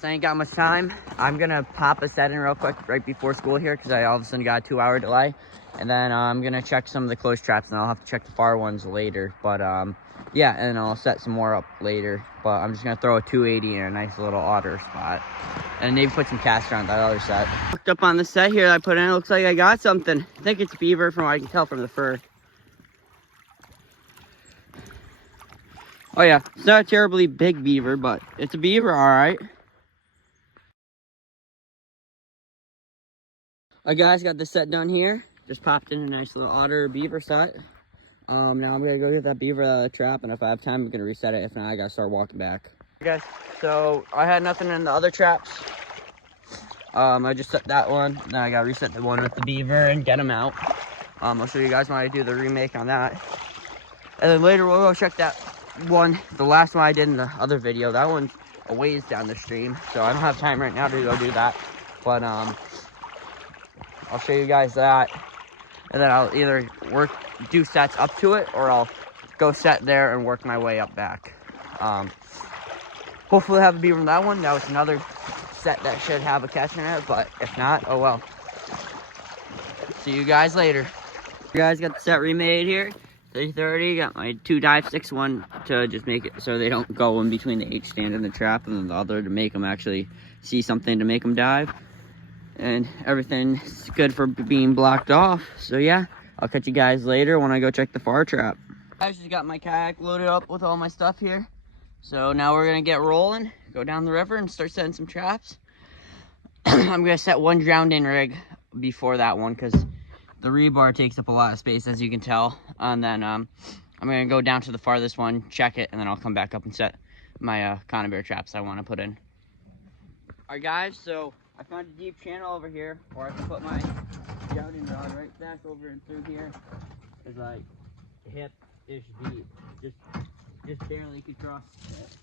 I ain't got much time. I'm gonna pop a set in real quick right before school here because I all of a sudden got a 2-hour delay. And then I'm gonna check some of the closed traps, and I'll have to check the far ones later. But yeah, and I'll set some more up later. But I'm just gonna throw a 280 in a nice little otter spot, and maybe put some caster on that other set. Looked up on the set here that I put in. It looks like I got something. I think it's beaver from what I can tell from the fur. Oh yeah, it's not a terribly big beaver, but it's a beaver, all right. All right, guys, got this set done here. Just popped in a nice little otter beaver set. Now I'm gonna go get that beaver out of the trap, and if I have time, I'm gonna reset it. If not, I gotta start walking back. Okay, guys, so I had nothing in the other traps. I just set that one. Now I gotta reset the one with the beaver and get them out. I'll show you guys when I do the remake on that. And then later we'll go check that one, the last one I did in the other video. That one's a ways down the stream, so I don't have time right now to go do that. But I'll show you guys that, and then I'll either do sets up to it, or I'll go set there and work my way up back. Hopefully have a beaver in that one. That was another set that should have a catch in it, but if not, oh well. See you guys later. You guys got the set remade here. 330, got my 2 dive sticks, one to just make it so they don't go in between the H stand and the trap, and then the other to make them actually see something to make them dive. And everything's good for being blocked off. So yeah, I'll catch you guys later when I go check the far trap. I just got my kayak loaded up with all my stuff here. So now we're gonna get rolling, go down the river and start setting some traps. I'm gonna set one drowned in rig before that one because the rebar takes up a lot of space, as you can tell. And then I'm gonna go down to the farthest one, check it, and then I'll come back up and set my conibear traps I wanna put in. All right, guys, so I found a deep channel over here, or I can put my drowning rod right back over and through here. It's like hip-ish deep. Just barely could cross it.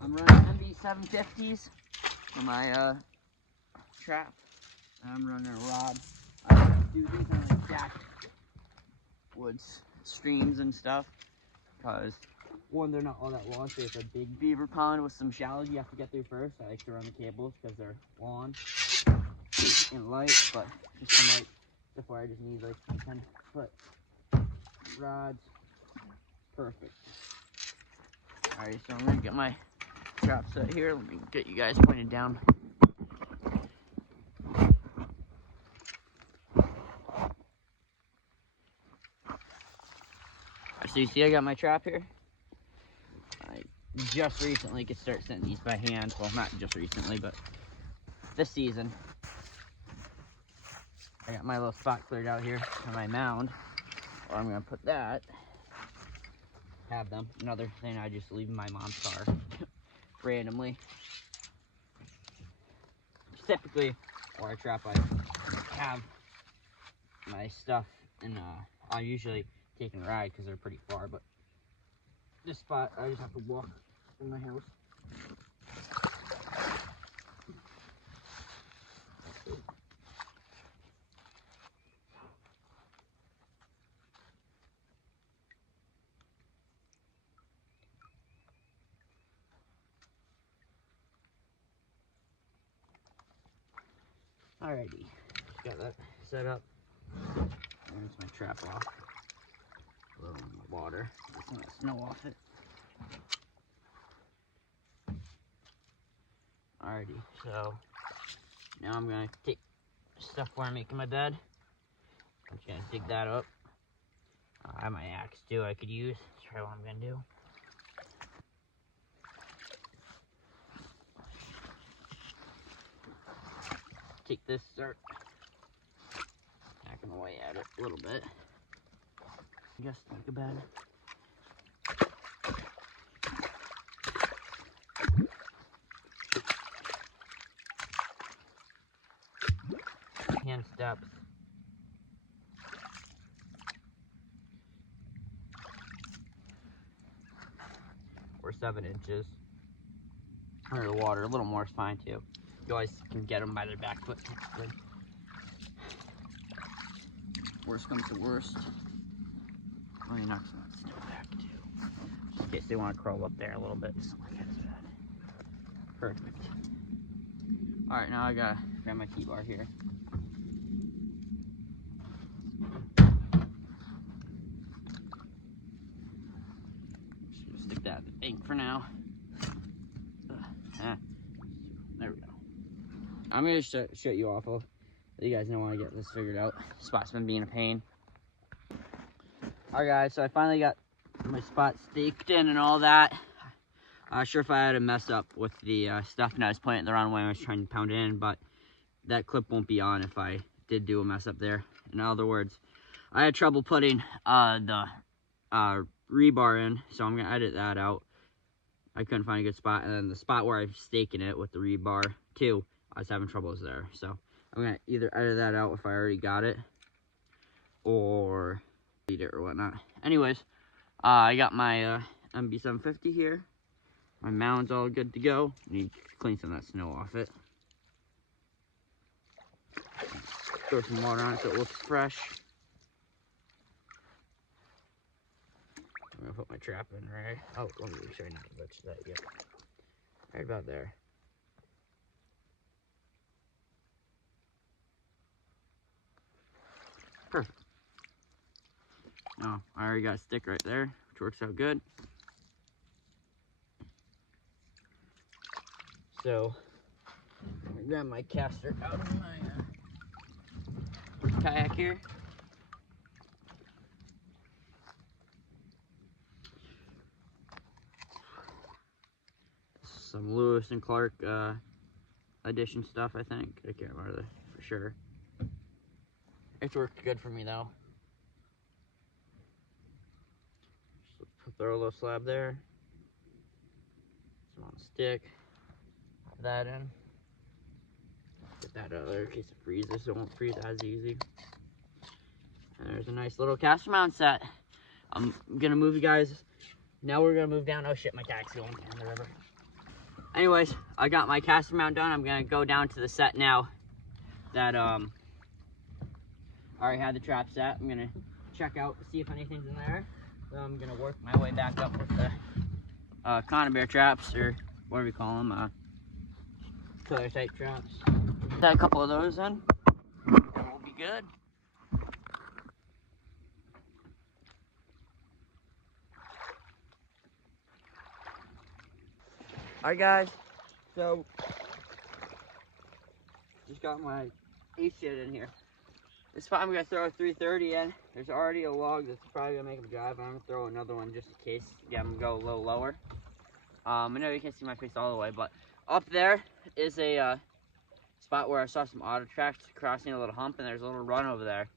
I'm running MB750s for my trap. I'm running a rod. I like to do these on like Backwoods streams and stuff, because one, they're not all that long, so it's a big beaver pond with some shallows you have to get through first. I like to run the cables because they're long and light, but just some light stuff where I just need like some 10-foot rods. Perfect. Alright, so I'm gonna get my trap set here. Let me get you guys pointed down. So you see I got my trap here. I just recently could start setting these by hand. Well, not just recently, but this season. I got my little spot cleared out here for my mound, where I'm gonna put that. Have them. Another thing, I just leave in my mom's car randomly. Typically, where I trap, I have my stuff, and I usually take a ride because they're pretty far. But this spot, I just have to walk in my house. Alrighty, got that set up. There's my trap off. A little water, get some of the snow off it. Alrighty, so now I'm gonna take stuff where I'm making my bed. I'm just gonna dig that up. I have my axe too I could use. That's probably what I'm gonna do. Take this, start hacking away at it a little bit. Just like a bed. Hand steps. Or 7 inches. Under the water, a little more is fine too. You always can get them by their back foot. Good. Worst comes to worst. Let me knock some of that snow back too. in case they want to crawl up there a little bit. Perfect. All right, now I gotta grab my T-bar here. Just gonna stick that in the bank for now. There we go. I'm gonna shut you off. You guys know when I get this figured out. Spot's been being a pain. Alright guys, so I finally got my spot staked in and all that. Sure if I had a mess up with the stuff and I was playing it the wrong way, I was trying to pound it in, but that clip won't be on if I did do a mess up there. In other words, I had trouble putting the rebar in, so I'm gonna edit that out. I couldn't find a good spot, and then the spot where I'm staking it with the rebar too, I was having troubles there. So I'm gonna either edit that out if I already got it, or delete it or whatnot. Anyways, I got my MB750 here. My mound's all good to go. Need to clean some of that snow off it. Throw some water on it so it looks fresh. I'm gonna put my trap in right. Oh, let me make sure I not to touch that yet. Right about there. Perfect. Oh, I already got a stick right there, which works out good. So, I'm gonna grab my caster out of my kayak here. Some Lewis and Clark edition stuff, I think. I can't remember for sure. It's worked good for me though. Just throw a little slab there. Some on a stick. Pop that in. Get that out of there in case it freezes, so it won't freeze as easy. And there's a nice little caster mount set. I'm gonna move you guys. Now we're gonna move down. Oh shit, my kayak's going down the river. Anyways, I got my caster mount done. I'm gonna go down to the set now that I already had the trap set. I'm gonna check out, see if anything's in there. Then I'm gonna work my way back up with the Conibear bear traps, or whatever you call them, killer type traps. Got a couple of those in, and we'll be good. Alright guys, so just got my ace shit in here. This spot I'm gonna throw a 330 in. There's already a log that's probably gonna make him drive. I'm gonna throw another one just in case. Yeah, I'm gonna go a little lower. I know you can't see my face all the way, but up there is a spot where I saw some auto tracks crossing a little hump, and there's a little run over there.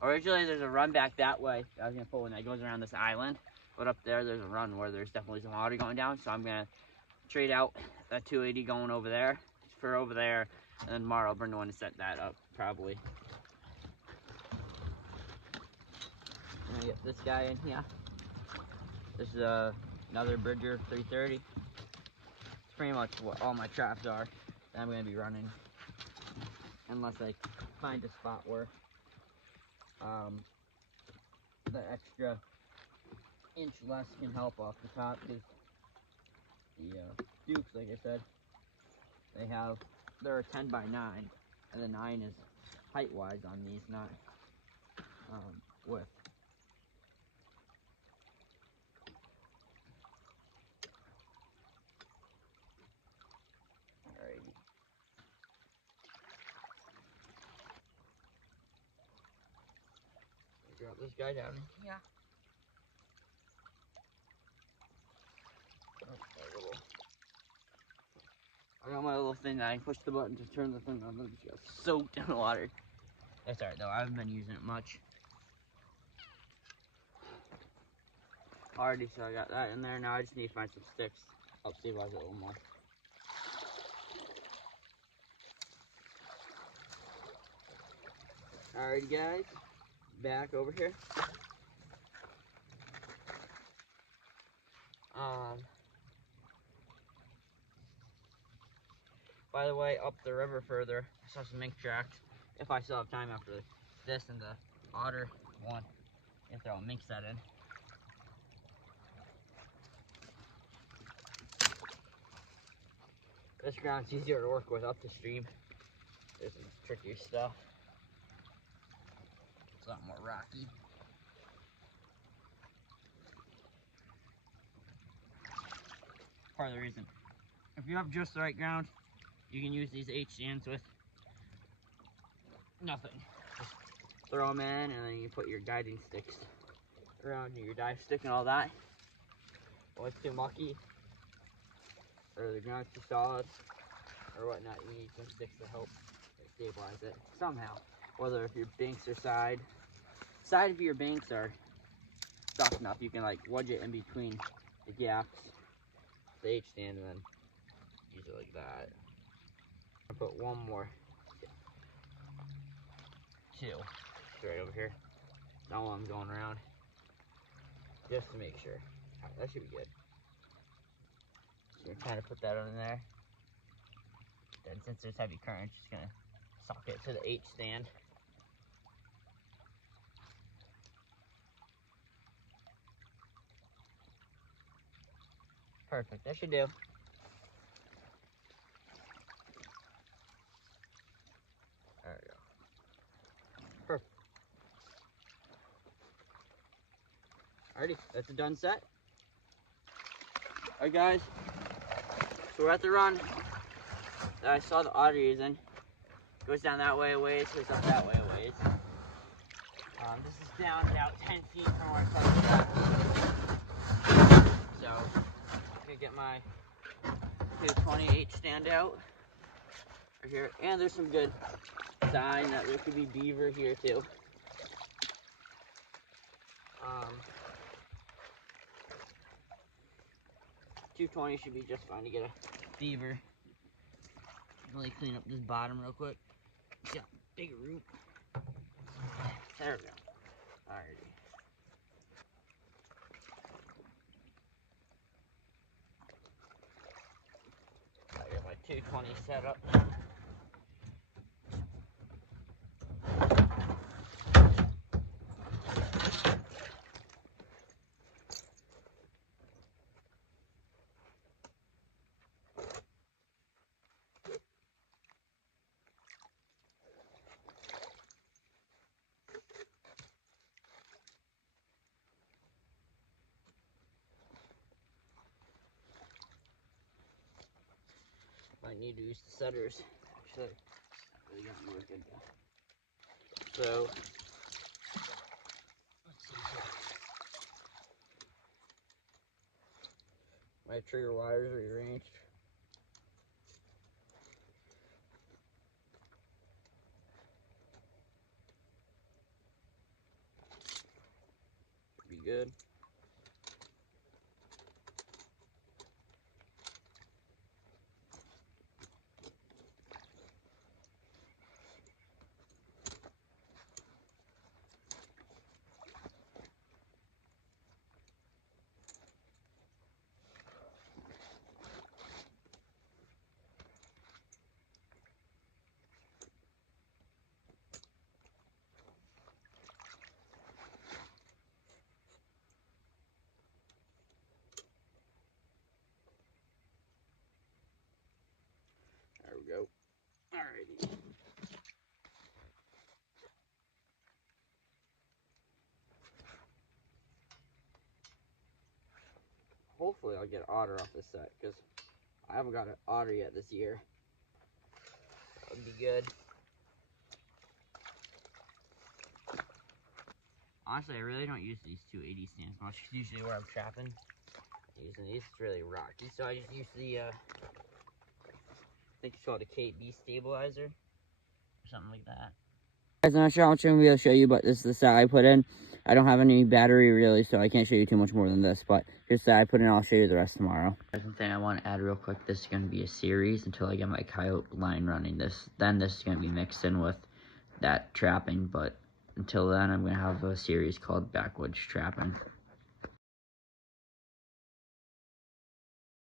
Originally there's a run back that way that I was gonna pull when that goes around this island, but up there's a run where there's definitely some auto going down, so I'm gonna trade out that 280 going over there for over there, and then tomorrow I'll bring the one to set that up probably. I'm gonna get this guy in here. This is another Bridger 330. It's pretty much what all my traps are that I'm gonna be running, unless I find a spot where the extra inch less can help off the top, because the Dukes, like I said, they're a 10 by 9, and the 9 is height wise on these, not width. Alrighty. Drop this guy down. Yeah. I got my little thing that I push the button to turn the thing on. It just got soaked in water. That's alright though, I haven't been using it much. Alrighty, so I got that in there. Now I just need to find some sticks. Help stabilize it a little more. Alrighty guys, back over here. By the way, up the river further, I saw some mink tracks. If I still have time after this and the otter one, if they're all mink set in. This ground's easier to work with up the stream. There's some trickier stuff. It's a lot more rocky. Part of the reason. If you have just the right ground, you can use these H stands with nothing. Just throw them in, and then you put your guiding sticks around your dive stick and all that. Well, it's too mucky, or the ground's too solid, or whatnot, you need some sticks to help stabilize it somehow. Whether if your banks are side of your banks are soft enough, you can like wedge it in between the gaps, the H stand, and then use it like that. I'll put one more, two, right over here. Now while I'm going around, just to make sure. Right, that should be good. So you're trying to put that on there. Then since there's heavy current, just gonna sock it to the H stand. Perfect, that should do. There we go. Perfect. Alrighty, that's a done set. Alright guys, so we're at the run that I saw the otter using. Goes down that way a ways, goes up that way a ways. This is down about 10 feet from where I started that. So, I'm gonna get my 220H stand out right here. And there's some good sign that there could be beaver here too. 220 should be just fine to get a beaver. Let me clean up this bottom real quick. Got big root. There we go. Alrighty. I got my 220 set up. Might need to use the setters. Actually, not really gonna be working. So, let's see here. My trigger wires are rearranged. Pretty good. There we go. Alrighty. Hopefully I'll get an otter off this set, because I haven't got an otter yet this year. That would be good. Honestly, I really don't use these 280 stands much, because usually where I'm trapping, using these, it's really rocky. So I just use the, I think it's called a KB stabilizer, or something like that. Guys, I'm not sure how much I'm going to be able to show you, but this is the set I put in. I don't have any battery really, so I can't show you too much more than this, but here's the set I put in. I'll show you the rest tomorrow. There's one thing I want to add real quick. This is going to be a series until I get my coyote line running. Then this is going to be mixed in with that trapping, but until then I'm going to have a series called Backwoods Traping.